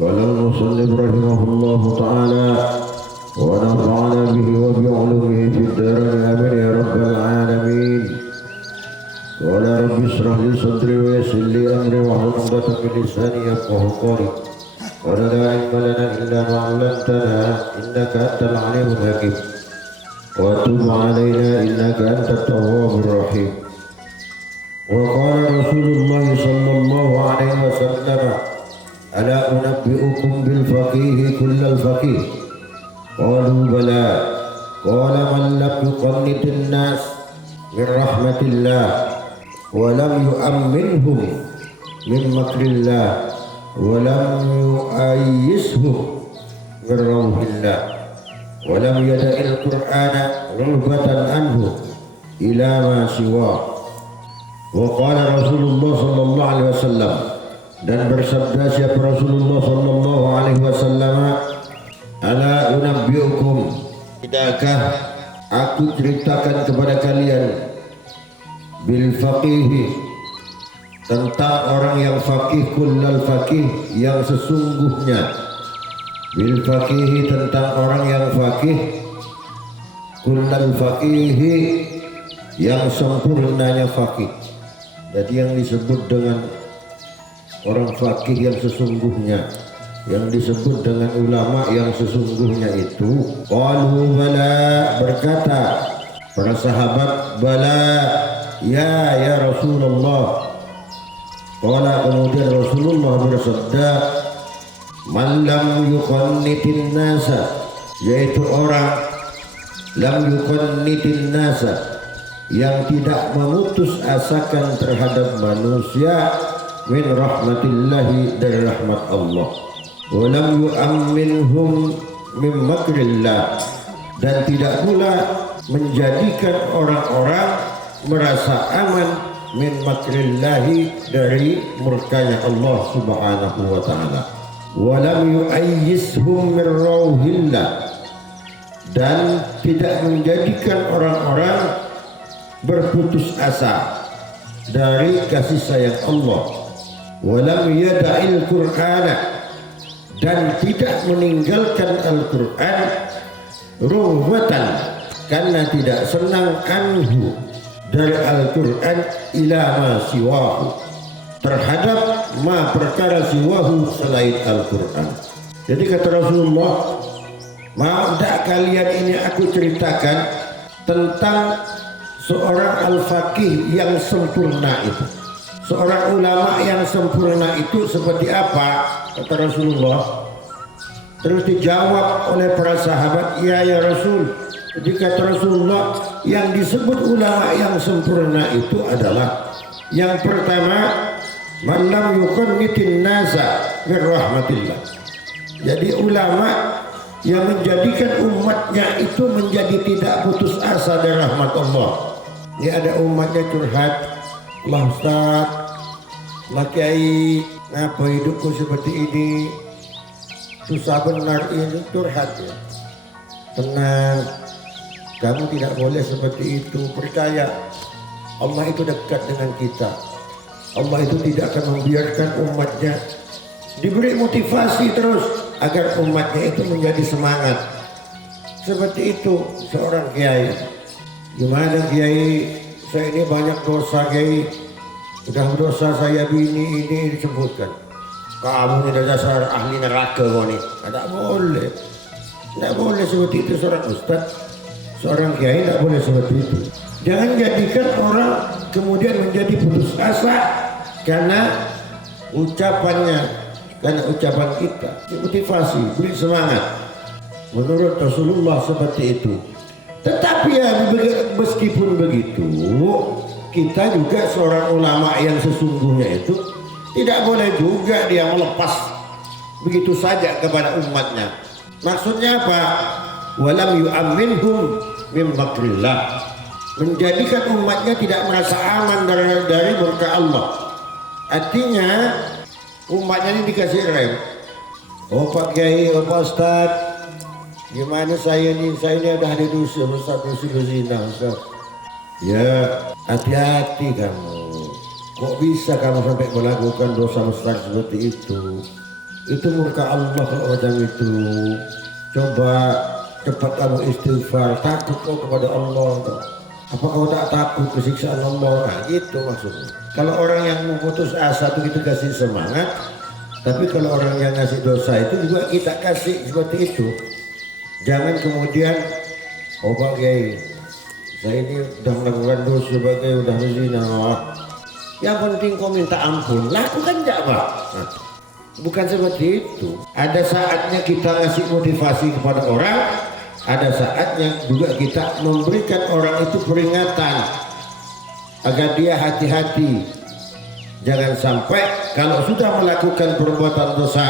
قال المصنف رحمه الله تعالى ونفعنا به وبعلومه في الدارين آمين يا رب العالمين. قال رب اشرح لي صدري ويسر لي أمري واحلل عقدة من لساني يفقهوا قولي. قال لا علم لنا إلا ما علمتنا إنك أنت العليم الحكيم وتب علينا إنك أنت التواب الرحيم. وقال رسول الله صلى الله عليه وسلم ألا أنبئكم بالفقيه كل الفقيه؟ قالوا بلى. قال من لم يقنط الناس من رحمة الله ولم يؤمنهم من مكر الله ولم يؤيسهم من روح الله ولم يدع القرآن رغبة عنه إلى ما سواه. وقال رسول الله صلى الله عليه wasallam, dan bersabda siapa Rasulullah sallallahu alaihi wasallam, ala unabbiukum, tidakkah aku ceritakan kepada kalian bil faqih, tentang orang yang faqih, kullal faqih, yang sesungguhnya, bil faqih, tentang orang yang faqih, kullal faqih, yang sempurnanya faqih. Jadi yang disebut dengan orang faqih yang sesungguhnya, yang disebut dengan ulama yang sesungguhnya itu, qalu bala, berkata para sahabat, bala ya Rasulullah. Qala, kemudian Rasulullah bersabda, man lam yuqannitin nasa, yaitu orang lam yuqannitin nasa, yang tidak memutus asakan terhadap manusia, min rahmatillahi, dari rahmat Allah, walam yu'amminhum min makrillah, dan tidak pula menjadikan orang-orang merasa aman min makrillahi, dari murkanya Allah subhanahu wa ta'ala, walam yu'ayyishum min rauhillah, dan tidak menjadikan orang-orang berputus asa dari kasih sayang Allah, walam yada'il qur'ana, dan tidak meninggalkan Al-Quran, rughbatan, karena tidak senang, anhu, dari Al-Quran, ila ma siwahu, terhadap ma perkara siwahu, selain Al-Quran. Jadi kata Rasulullah, mau tak kalian ini aku ceritakan tentang seorang al-faqih yang sempurna itu, seorang ulama yang sempurna itu seperti apa, kata Rasulullah. Terus dijawab oleh para sahabat, ya Rasul. Jadi kata Rasulullah, yang disebut ulama yang sempurna itu adalah yang pertama, man lam yuqannitin nasa min rahmatillah. Jadi ulama yang menjadikan umatnya itu menjadi tidak putus asa dari rahmat Allah. Ini ada umatnya curhat, Allah Ustaz, Allah Kiai, kenapa hidupku seperti ini, susah benar, ini curhat ya. Tenang, kamu tidak boleh seperti itu. Percaya, Allah itu dekat dengan kita. Allah itu tidak akan membiarkan umatnya diberi motivasi terus agar umatnya itu menjadi semangat. Seperti itu seorang kiai. Gimana Kiai, saya ini banyak dosa Kiai, sudah berdosa saya ini disebutkan. Kamu ini dasar ahli neraka kau nih. Tidak boleh, tidak boleh seperti itu seorang ustaz, seorang Kiai tidak boleh seperti itu. Jangan jadikan orang kemudian menjadi putus asa karena ucapannya, karena ucapan kita. Motivasi, beri semangat. Menurut Rasulullah seperti itu. Tetapi ya meskipun begitu, kita juga seorang ulama yang sesungguhnya itu tidak boleh juga dia melepas begitu saja kepada umatnya. Maksudnya apa? Walam yu'amminhum min makrillah, menjadikan umatnya tidak merasa aman dari murka Allah. Artinya umatnya ini dikasih rem. Oh Pak Kiai, oh Pak Ustaz, gimana saya ini ada dosa besar, dosa zina Ustaz. Ya hati-hati kamu, kok bisa kamu sampai melakukan dosa besar seperti itu? Itu murka Allah kalau macam itu. Coba cepat kamu istighfar, takut kau kepada Allah. Apa kau tak takut kesiksaan Allah? Nah, itu maksudnya. Kalau orang yang memutus asa itu kita kasih semangat, tapi kalau orang yang ngasih dosa itu juga kita kasih seperti itu. Jangan kemudian, oh Pak Kiai, saya ini sudah melakukan dosa sebagai udah berzina. Yang penting kau minta ampun, lakukan aja Pak. Nah, bukan seperti itu. Ada saatnya kita ngasih motivasi kepada orang, ada saatnya juga kita memberikan orang itu peringatan agar dia hati-hati. Jangan sampai kalau sudah melakukan perbuatan dosa,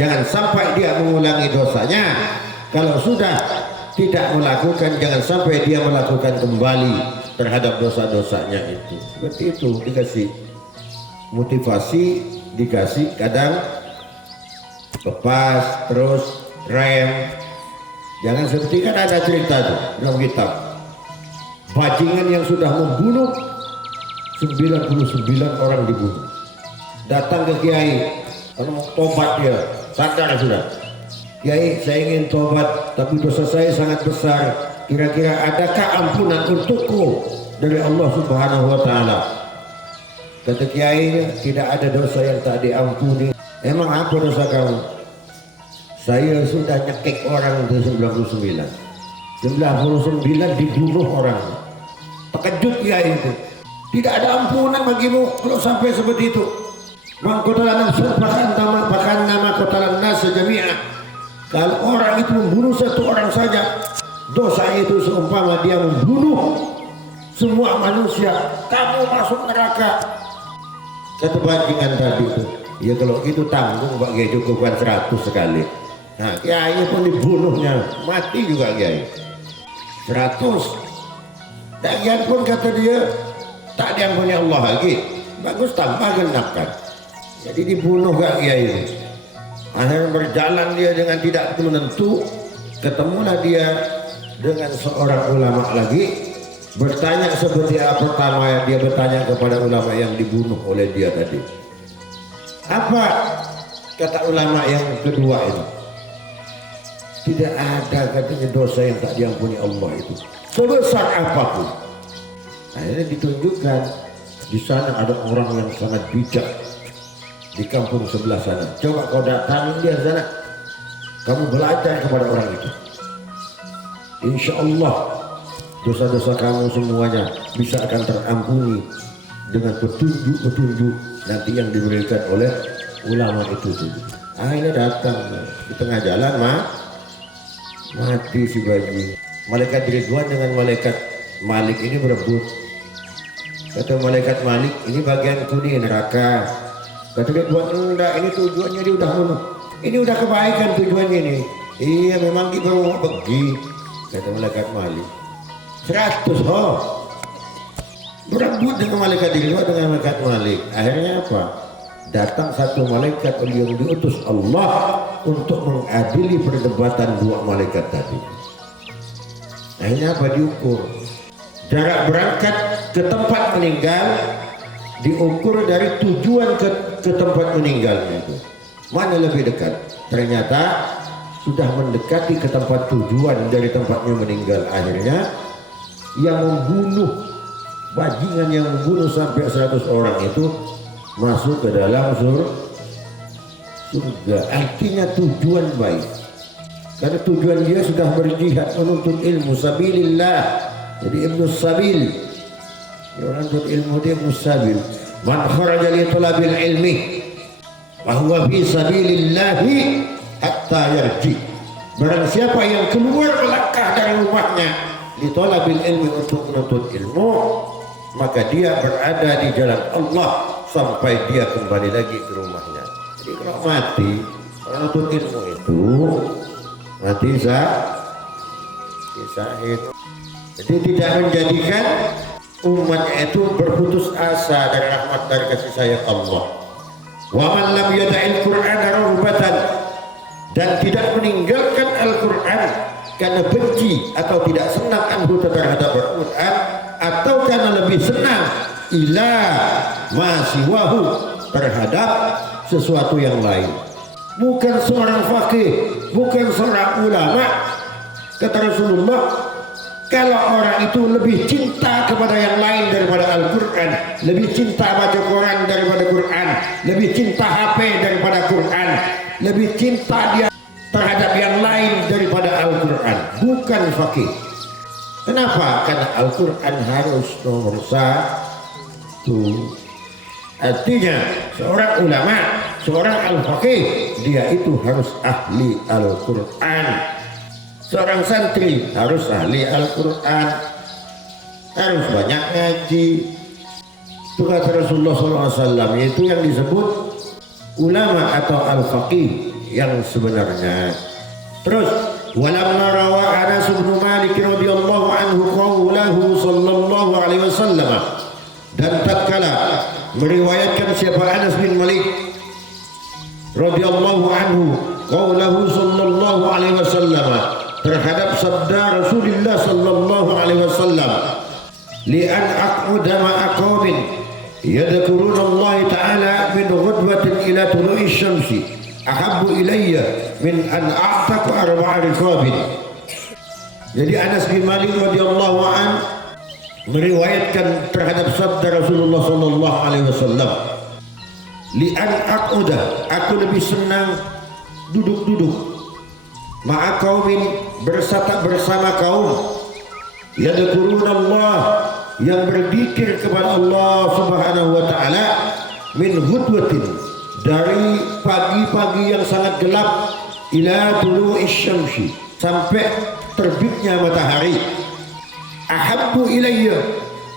jangan sampai dia mengulangi dosanya. Kalau sudah tidak melakukan, jangan sampai dia melakukan kembali terhadap dosa-dosanya itu. Seperti itu, dikasih motivasi, dikasih kadang lepas, terus rem. Jangan seperti kan ada cerita tuh dalam kitab, bajingan yang sudah membunuh 99 orang dibunuh. Datang ke kiai, kalau mau tobat dia, sadar sudah. Kiai, saya ingin tobat, tapi dosa saya sangat besar. Kira-kira adakah ampunan untukku dari Allah Subhanahu wa Ta'ala? Kata kiai, tidak ada dosa yang tak diampuni. Emang apa dosa kamu? Saya sudah nyekik orang di 99. 99 dibunuh orang. Terkejut kiai itu. Tidak ada ampunan bagimu kalau sampai seperti itu. Man qatala nafsan bahkan nama qatala nas jami'a. Kalau orang itu membunuh satu orang saja, dosa itu seumpama dia membunuh semua manusia. Kamu masuk neraka. Kata bajingan tadi itu, ya kalau itu tanggung Pak Kiai, cukupkan 100 sekali. Nah kiai pun dibunuhnya, mati juga kiai. 100. Dan pun kata dia, tak diampuni Allah lagi. Bagus, tambah genapkan. Jadi dibunuh gak kiai. Akhirnya berjalan dia dengan tidak menentu. Ketemulah dia dengan seorang ulama lagi, bertanya seperti apa pertama yang dia bertanya kepada ulama yang dibunuh oleh dia tadi. Apa kata ulama yang kedua itu? Tidak ada katanya dosa yang tak diampuni Allah itu, sebesar apapun. Akhirnya ditunjukkan di sana ada orang yang sangat bijak di kampung sebelah sana. Coba kau datangin dia sana, kamu belajar kepada orang itu. Insya Allah dosa-dosa kamu semuanya bisa akan terampuni dengan petunjuk-petunjuk nanti yang diberikan oleh ulama itu. Akhirnya datang di tengah jalan mati si bajing. Malaikat Ridwan dengan malaikat Malik ini berebut. Kata malaikat Malik, ini bagianku nih neraka. Kata Ridwan, enggak, ini tujuannya dia udah bunuh. Ini udah kebaikan tujuannya nih. Iya memang kita mau pergi. Kata malaikat Malik. 100 berebut dengan malaikat Ridwan dengan malaikat Malik. Akhirnya apa? Datang satu malaikat yang diutus Allah untuk mengadili perdebatan dua malaikat tadi. Akhirnya apa? Diukur jarak berangkat ke tempat meninggal, diukur dari tujuan ke tempat meninggalnya itu mana lebih dekat. Ternyata sudah mendekati ke tempat tujuan dari tempatnya meninggal. Akhirnya yang membunuh, bajingan yang membunuh sampai 100 orang itu masuk ke dalam surga. Artinya tujuan baik, karena tujuan dia sudah berjihad menuntut ilmu sabilillah. Jadi ibnu sabil, orang menuntut ilmu dia musabil. Man kharaja li talabil ilmi wa huwa fi sabilillahi hatta yarji. Barang siapa yang keluar melangkah dari rumahnya di talabil ilmi untuk menuntut ilmu, maka dia berada di jalan Allah sampai dia kembali lagi ke rumahnya. Jadi kalau mati menuntut ilmu itu mati syahid. Jadi tidak menjadikan umatnya itu berputus asa dari rahmat, dari kasih sayang Allah. Wa man lam yada'il Qur'ana raghbatan, dan tidak meninggalkan Al-Qur'an karena benci atau tidak senang anhu terhadap Al-Qur'an, atau karena lebih senang ila ma siwahu terhadap sesuatu yang lain. bukan seorang faqih, bukan seorang ulama. Kata Rasulullah, kalau orang itu lebih cinta kepada yang lain daripada Al-Quran, lebih cinta baca Quran daripada Quran, lebih cinta HP daripada Quran, lebih cinta dia terhadap yang lain daripada Al-Quran, bukan faqih. Kenapa? Karena Al-Quran harus nomor satu. Artinya seorang ulama, seorang al-faqih, dia itu harus ahli Al-Quran. Seorang santri harus ahli Al-Quran, harus banyak ngaji. Itu kata Rasulullah SAW, yaitu yang disebut ulama atau al-faqih yang sebenarnya. Terus walamma rawa Anas bin Malik radhiyallahu anhu qaulahu sallallahu alaihi wasallam, dan tatkala meriwayatkan siapa Anas bin Malik radhiyallahu anhu qaulahu sallallahu alaihi wasallam, terhadap sabda Rasulullah sallallahu alaihi wasallam, li an aq'uda ma'a qaumin yadhkuruna Allah ta'ala min ghadwatin ila tulu'i syamsi ahabbu ilayya min an a'taqa arba'a riqabin. Jadi Anas bin Malik radhiyallahu an meriwayatkan terhadap sabda Rasulullah sallallahu alaihi wasallam, li an aq'uda, aku lebih senang duduk-duduk, ma'a qaumin, bersama kaum, yadhkuruna Allah, yang berzikir kepada Allah Subhanahu wa taala, min ghadwatin, dari pagi-pagi yang sangat gelap, ila tulu'is syamsi, sampai terbitnya matahari. Ahabbu ilayya,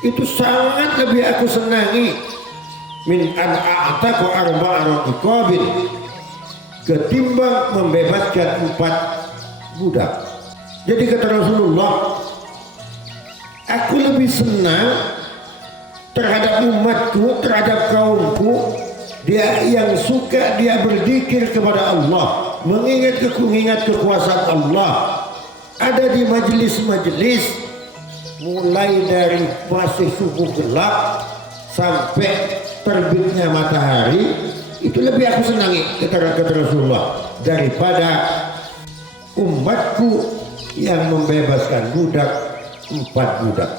itu sangat lebih aku senangi, min an a'taqa arba'a riqabin, ketimbang membebaskan 4 budak. Jadi kata Rasulullah, aku lebih senang terhadap umatku, terhadap kaumku, dia yang suka dia berzikir kepada Allah, mengingat kekuasaan Allah, ada di majelis-majelis, mulai dari masih subuh gelap sampai terbitnya matahari, itu lebih aku senangi, kata Rasulullah, daripada umatku yang membebaskan budak, 4 budak.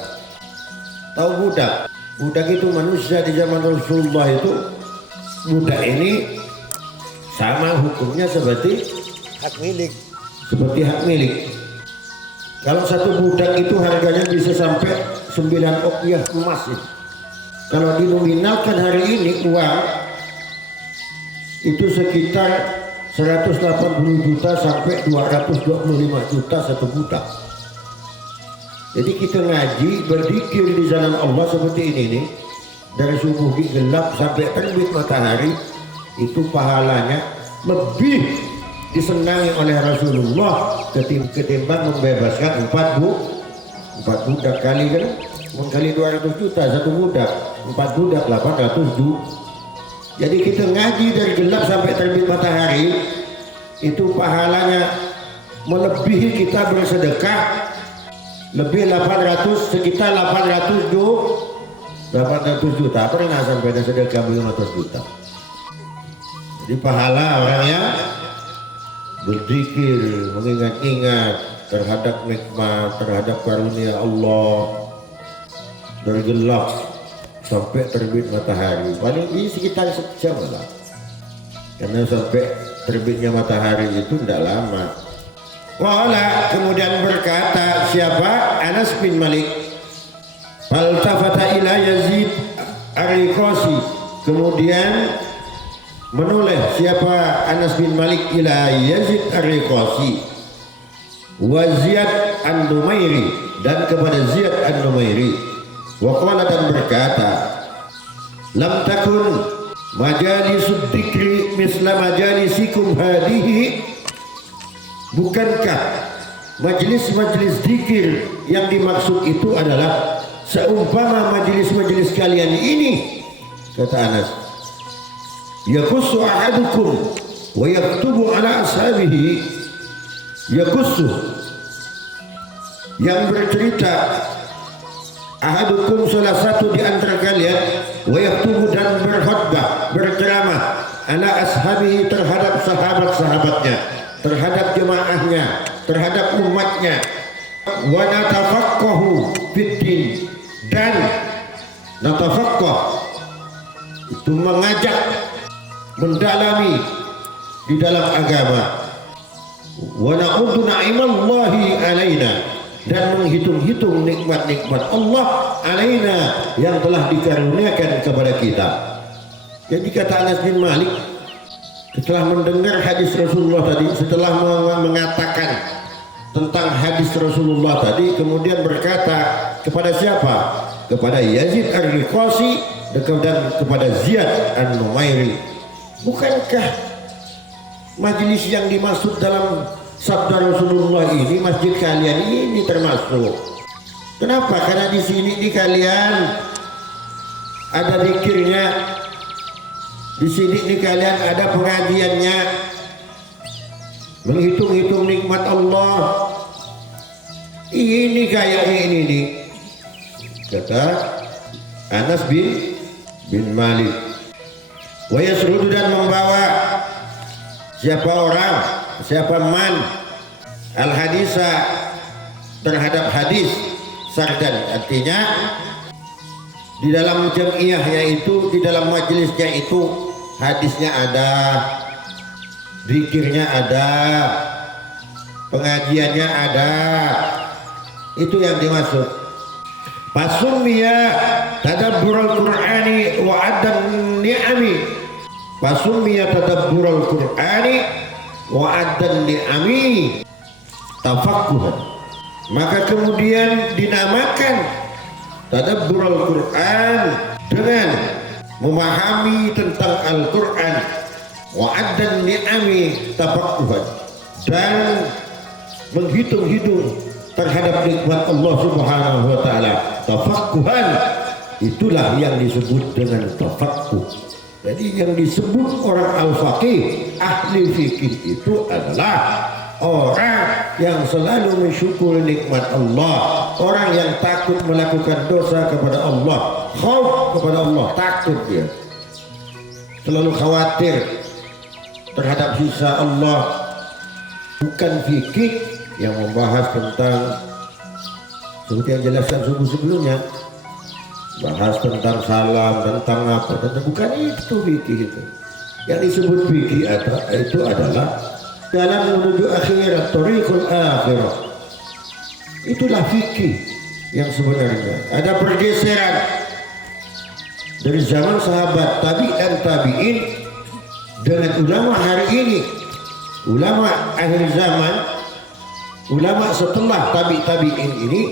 Tahu budak? Budak itu manusia di zaman Rasulullah itu. Budak ini sama hukumnya seperti hak milik. Seperti hak milik. Kalau satu budak itu harganya bisa sampai 9 uqyah emas. Kalau dinominalkan hari ini uang itu sekitar 180 juta sampai 225 juta satu budak. Jadi kita ngaji berzikir di jalan Allah seperti ini nih, dari subuh gelap sampai terbit matahari, itu pahalanya lebih disenangi oleh Rasulullah ketimbang membebaskan 4 budak. Kali kan mengkali 200 juta satu budak, 4 budak 800 juta. Jadi kita ngaji dari gelap sampai terbit matahari, itu pahalanya melebihi kita bersedekah lebih 800, sekitar 800 juta. Pernah sampai ada sedekah 500 juta. Jadi pahala orang yang berzikir, mengingat-ingat terhadap nikmat, terhadap karunia Allah, dari gelap sampai terbit matahari, paling ini sekitar sejam lah, karena sampai terbitnya matahari itu tidak lama. Wala, kemudian berkata siapa? Anas bin Malik, faltafata ila Yazid ar-Riqasi, kemudian menoleh siapa Anas bin Malik ila Yazid ar-Riqasi wa Ziyad an-Numairi, dan kepada Ziyad an-Numairi, wa qala, dan berkata, lam takun majalisud dzikri misla majalisikum hadihi, bukankah majelis-majelis zikir yang dimaksud itu adalah seumpama majelis-majelis kalian ini, kata Anas, yakussu ahadukum wa yaktubu ala ashabihi, yakussu, yang bercerita, ahadukum, salah satu di antara kalian, wa yaktubu, dan berkhutbah, berceramah, ala ashabihi, terhadap sahabat-sahabatnya, terhadap jemaahnya, terhadap umatnya. Wa natafaqahu fiddin, dan natafaqqah itu mengajak, mendalami di dalam agama. Wa na'uddu na'imallahi alaina, dan menghitung-hitung nikmat-nikmat Allah alaina yang telah dikaruniakan kepada kita. Jadi kata Anas bin Malik setelah mendengar hadis Rasulullah tadi, setelah mengatakan tentang hadis Rasulullah tadi, kemudian berkata kepada siapa? Kepada Yazid Ar-Riqasi dan kepada Ziyad An-Numairi, bukankah majelis yang dimaksud dalam sabda Rasulullah ini masjid kalian ini termasuk? Kenapa? Karena di sini di kalian ada zikirnya, di sini di kalian ada pengajiannya, menghitung-hitung nikmat Allah. Ini kayak ini nih, kata Anas bin Malik. Wa yasrudu, dan membawa siapa orang, siapa man al-hadisa, terhadap hadis, sardan, artinya di dalam jamiahnya itu, di dalam majelisnya itu hadisnya ada, zikirnya ada, pengajiannya ada, itu yang dimaksud. Fasummiya tadabburul Qur'ani wa adan ni'ami, fasummiya tadabburul Qur'ani wa adan ni'ami tafaqquhan, maka kemudian dinamakan tadabburul Qur'an dengan memahami tentang Al-Qur'an, wa adan ni'ami tafaqquhan, dan menghitung-hitung terhadap nikmat Allah Subhanahu wa taala. Tafaqquhan, itulah yang disebut dengan tafaqquh. Jadi yang disebut orang al-faqih, ahli fikih, itu adalah orang yang selalu mensyukur nikmat Allah, orang yang takut melakukan dosa kepada Allah, khauf kepada Allah, takut dia, selalu khawatir terhadap sisa Allah. Bukan fikih yang membahas tentang seperti yang jelaskan subuh sebelumnya, bahas tentang salam, tentang apa, tentang, bukan itu fikih. Itu yang disebut fikih itu adalah jalan menuju akhirat, thariqul akhirah. Itulah fikih yang sebenarnya. Ada pergeseran dari zaman sahabat tabi'in tabi'in dengan ulama hari ini, ulama akhir zaman, ulama setelah tabi'in ini.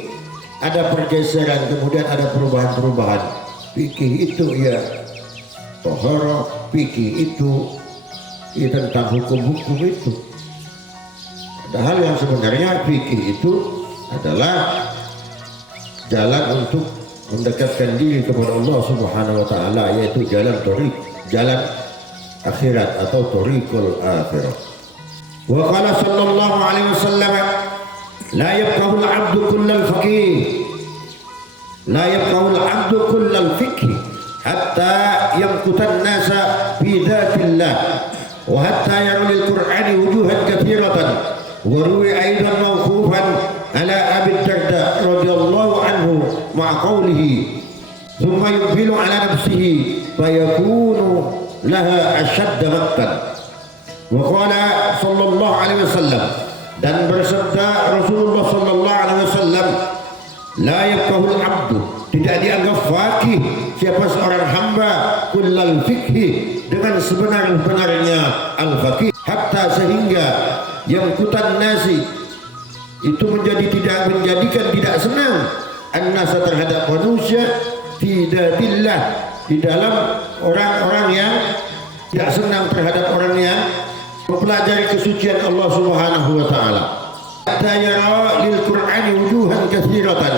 Ada pergeseran, kemudian ada perubahan-perubahan. Fikih itu ya tohara, fikih itu ya tentang hukum-hukum itu. Padahal yang sebenarnya fikih itu adalah jalan untuk mendekatkan diri kepada Allah Subhanahu wa taala, yaitu jalan thariq, jalan akhirat atau thariqul akhirah. Wa qala sallallahu alaihi wasallam, la yabqahu al-'abdu kullal faqih, la yabqahu al-'abdu kullal fiqh, hatta yamkutan nasa fi dhatillah, wa hatta yara lil Qur'ani wujuhan katsiratan. Wa ruwi aidan mawqufan ala Abi Darda radhiyallahu anhu ma'a qawlihi thumma yuqbilu ala nafsihi fayakunu laha ashadda maqtan. Wa qala sallallahu alaihi wasallam, dan bersabda Rasulullah sallallahu alaihi wasallam, la yafqahul 'abdu, tidak dianggap faqih siapa seorang hamba, kullal fikhi, dengan sebenar-benarnya al-faqih, hatta sehingga yang kutan nasi itu menjadikan tidak senang an-nasa terhadap manusia, tidak dillah, di dalam orang-orang yang tidak senang terhadap orang yang mempelajari kesucian Allah Subhanahu wa taala. Hatta yara lil Qur'ani wujuhan katsiratan,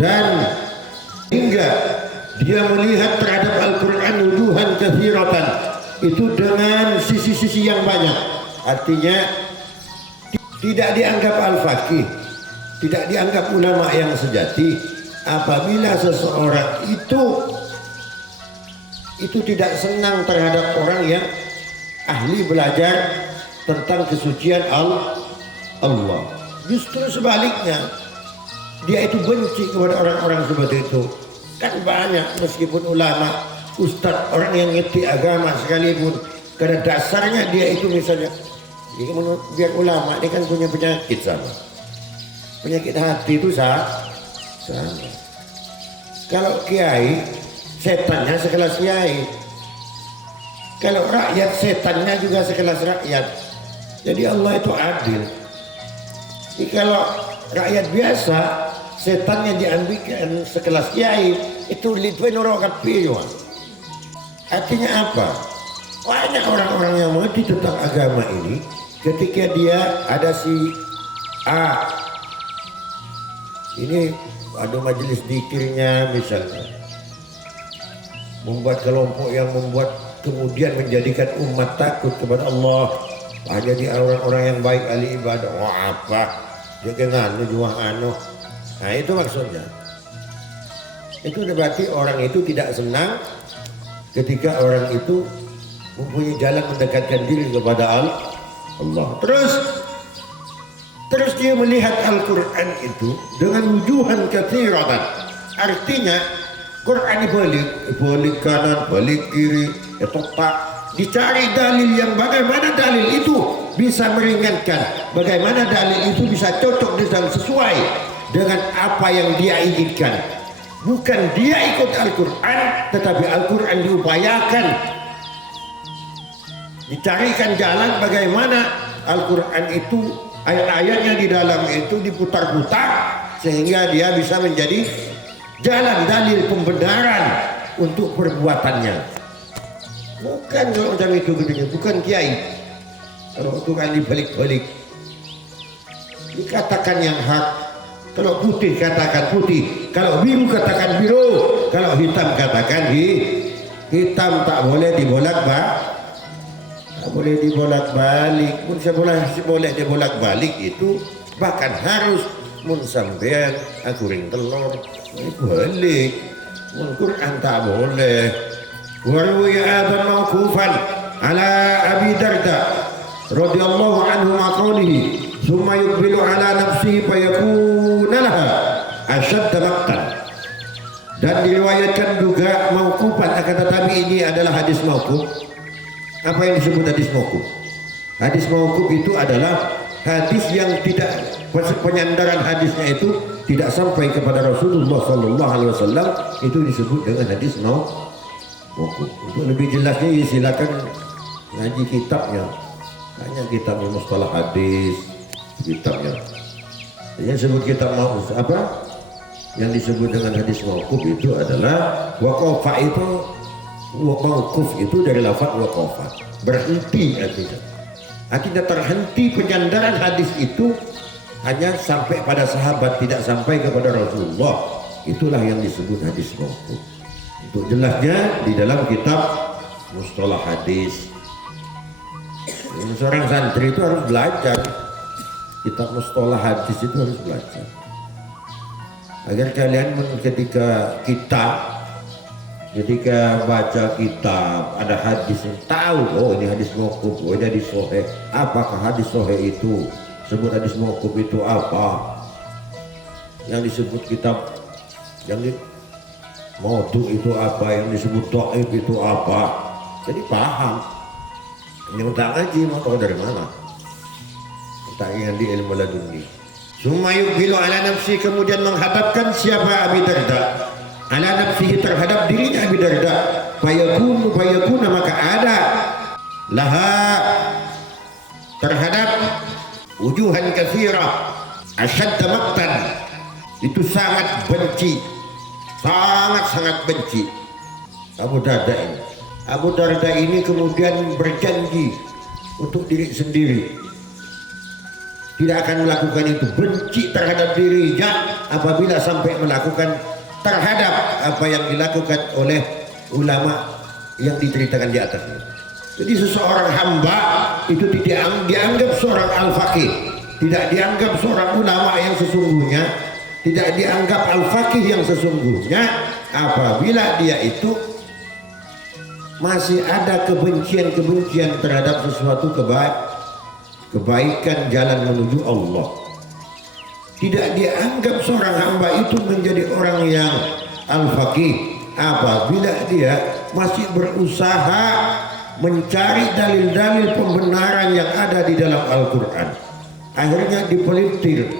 dan hingga dia melihat terhadap Al-Qur'an wujuhan katsiratan, itu dengan sisi-sisi yang banyak. Artinya tidak dianggap al-faqih, tidak dianggap ulama yang sejati apabila seseorang itu tidak senang terhadap orang yang ahli belajar tentang kesucian Allah. Justru sebaliknya, dia itu benci kepada orang-orang seperti itu. Kan banyak meskipun ulama, ustadz, orang yang ngerti agama sekalipun, karena dasarnya dia itu misalnya, biar ulama dia kan punya penyakit sama. Penyakit hati itu sama. Kalau kiai, setannya sekelas kiai. Kalau rakyat, setannya juga sekelas rakyat. Jadi Allah itu adil. Jadi kalau rakyat biasa, setannya diambilkan sekelas kiai, itu litwen orang kapiruan. Artinya apa? Banyak orang-orang yang mengerti tentang agama ini, ketika dia ada si A, ini ada majelis zikirnya misalnya, membuat kelompok yang membuat kemudian menjadikan umat takut kepada Allah, jadi orang-orang yang baik ahli ibadah. Apa jangan jual nah itu maksudnya. Itu berarti orang itu tidak senang ketika orang itu mempunyai jalan mendekatkan diri kepada Allah. Terus dia melihat Al-Quran itu dengan wujuhan katsiratan. Artinya Quran balik kanan, balik kiri, tepat. Dicari dalil yang bagaimana dalil itu bisa meringankan, bagaimana dalil itu bisa cocok dan sesuai dengan apa yang dia inginkan. Bukan dia ikut Al-Quran, tetapi Al-Quran diupayakan. Dicarikan jalan bagaimana Al-Quran itu, ayat-ayatnya di dalam itu diputar-putar sehingga dia bisa menjadi jalan dalil pembenaran untuk perbuatannya. Bukan kalau macam itu gedenya, bukan kiai. Kalau itu kan dibalik-balik, dikatakan yang hak. Kalau putih katakan putih, kalau biru katakan biru, kalau hitam katakan hitam. Tak boleh dibolak-balik. Pun boleh dibolak-balik itu bahkan harus mun sampean akuring telur balik. Mun Quran tak boleh. Warwi adzan mauqufan ala Abi Darda radhiyallahu anhu maqalihi summa yuqbilu ala nafsihi fayakuna laha ashadda maqtan. Dan diriwayatkan juga mauqufan, akan tetapi ini adalah hadis mauquf. Apa yang disebut hadis mauquf? Hadis mauquf itu adalah hadis yang tidak, penyandaran hadisnya itu tidak sampai kepada Rasulullah sallallahu alaihi wasallam, itu disebut dengan hadis mauquf. Untuk lebih jelasnya silakan ngaji kitabnya. Hanya kitabnya mustalah hadis, kitabnya. Yang disebut kitab mauquf apa? Yang disebut dengan hadis mauquf itu adalah waqafa itu. Mauquf itu dari lafaz waqafa, berhenti artinya. Artinya terhenti penyandaran hadis itu hanya sampai pada sahabat, tidak sampai kepada Rasulullah. Itulah yang disebut hadis mauquf. Untuk jelasnya di dalam kitab mustalah hadis. Seorang santri itu harus belajar kitab mustalah hadis, itu harus belajar agar kalian ketika baca kitab ada hadis yang tahu, oh ini hadis mauquf, oh ini hadis sahih. Apakah hadis sahih itu? Sebut hadis mauquf itu apa? Yang disebut kitab yang maudhu itu apa? Yang disebut dhaif itu apa? Jadi paham. Yang tak ngaji mau tahu dari mana? Tak yang di ilmu laduni. Summa yuqbilu ala nafsi, kemudian menghadapkan siapa Abi Darda, ala nafsihi, terhadap dirinya Abi Darda, fayakuna maka ada laha, terhadap wujuhan katsira asyadda maqtan, itu sangat benci, sangat benci Abu Darda ini. Abu Darda ini kemudian berjanji untuk diri sendiri tidak akan melakukan itu, benci terhadap dirinya apabila sampai melakukan terhadap apa yang dilakukan oleh ulama yang diceritakan di atasnya. Jadi seseorang hamba itu tidak dianggap seorang al-faqih, tidak dianggap seorang ulama yang sesungguhnya, tidak dianggap al-faqih yang sesungguhnya apabila dia itu masih ada kebencian-kebencian terhadap sesuatu kebaikan jalan menuju Allah. Tidak dianggap seorang hamba itu menjadi orang yang al-faqih apabila dia masih berusaha mencari dalil-dalil pembenaran yang ada di dalam Al-Quran. Akhirnya dipelintir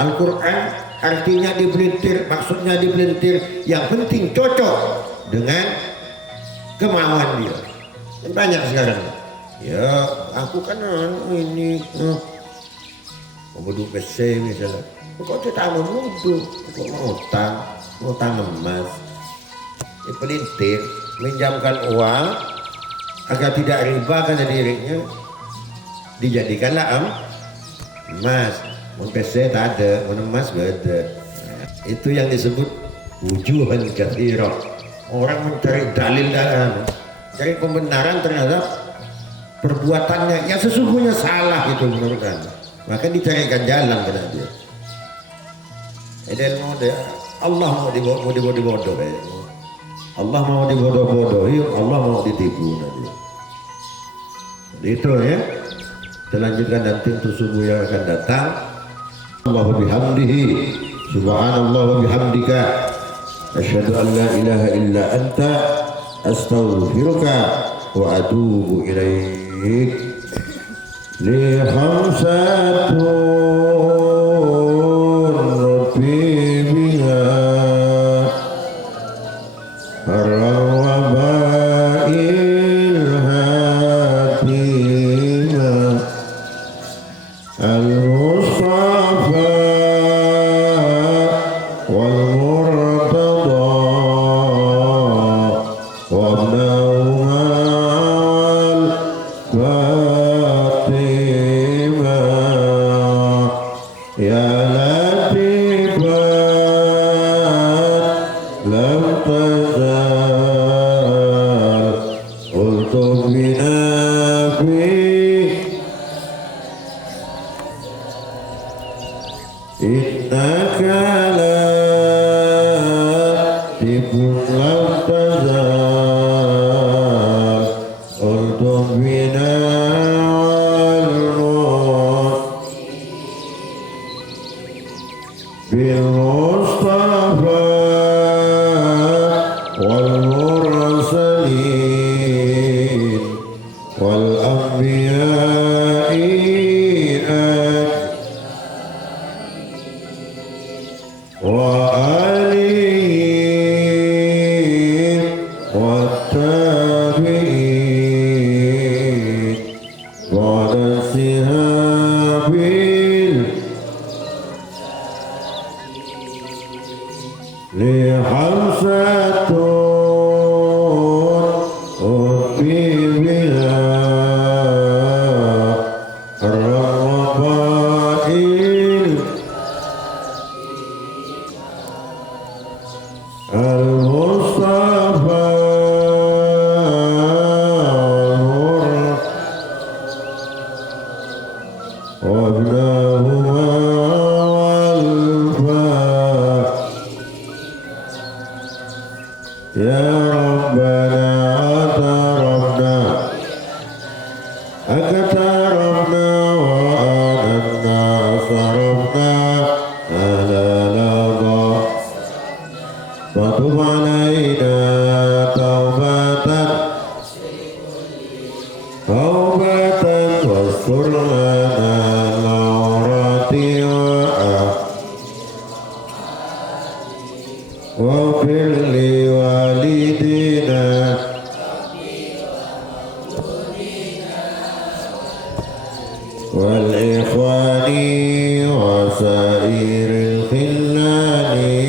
Al-Quran, artinya dipelintir, maksudnya dipelintir, yang penting cocok dengan kemauan dia. Banyak sekarang, ya aku kan ini mau duduk PC misalnya, kok tidak mau duduk, kok mau utang emas, dipelintir, minjamkan uang agar tidak riba kata dirinya, dijadikanlah emas. Mau PC tak ada, mau emas beda. Itu yang disebut wujuhan katsirah. Orang mencari dalil-dalil, cari pembenaran terhadap perbuatannya yang sesungguhnya salah itu menurut Anda. Maka dicarikan jalan kepada dia. Allah mau dibodoh, Allah mau dibodoh-bodohi, Allah mau ditipu nanti. Itu ya. Kita lanjutkan nanti untuk subuh yang akan datang. Allahu bihamdihi, subhanallah wa bihamdika, asyhadu an la ilaha illa anta, astaghfiruka wa atubu ilaik. Li khamsatun fi biha ar-rawabail hatimah al-mustafa wal-murtada wa abnaumal fatimah ya latifat lam tazal qultu bina fi innaka latifun lam tazal qultu bina bil mustafa wal mursalin wal anbiya'i wa alihi wa tabi'in wa nasihabil li hamsatun fi biha ar-rabail al-mustafa wa abnahuma wal-fa ya rabbana akatarabna wa ananna sarabna ala lada wa tub alaina taubatan wastur lana al-awrati wa fir li walidina wal ikhwani wa sairil khillani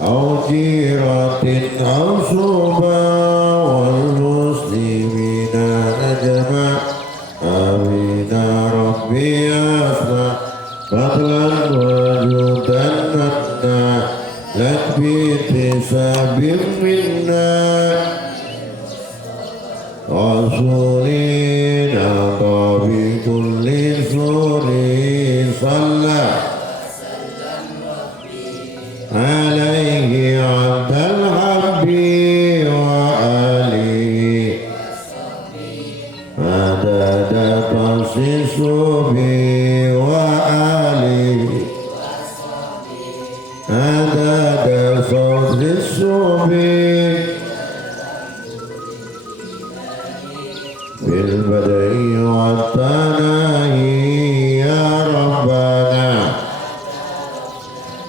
aw jiratin aw suba wal muslimina ajma amin rabbi asma fadlan wajudan anna lakbi tisabim minna Rasuli عدد تخصيص بي وآلي عدد تخصيص بي في البدء والثناء يا ربنا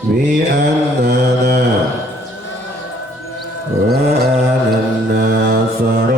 بأننا وأنا الناصر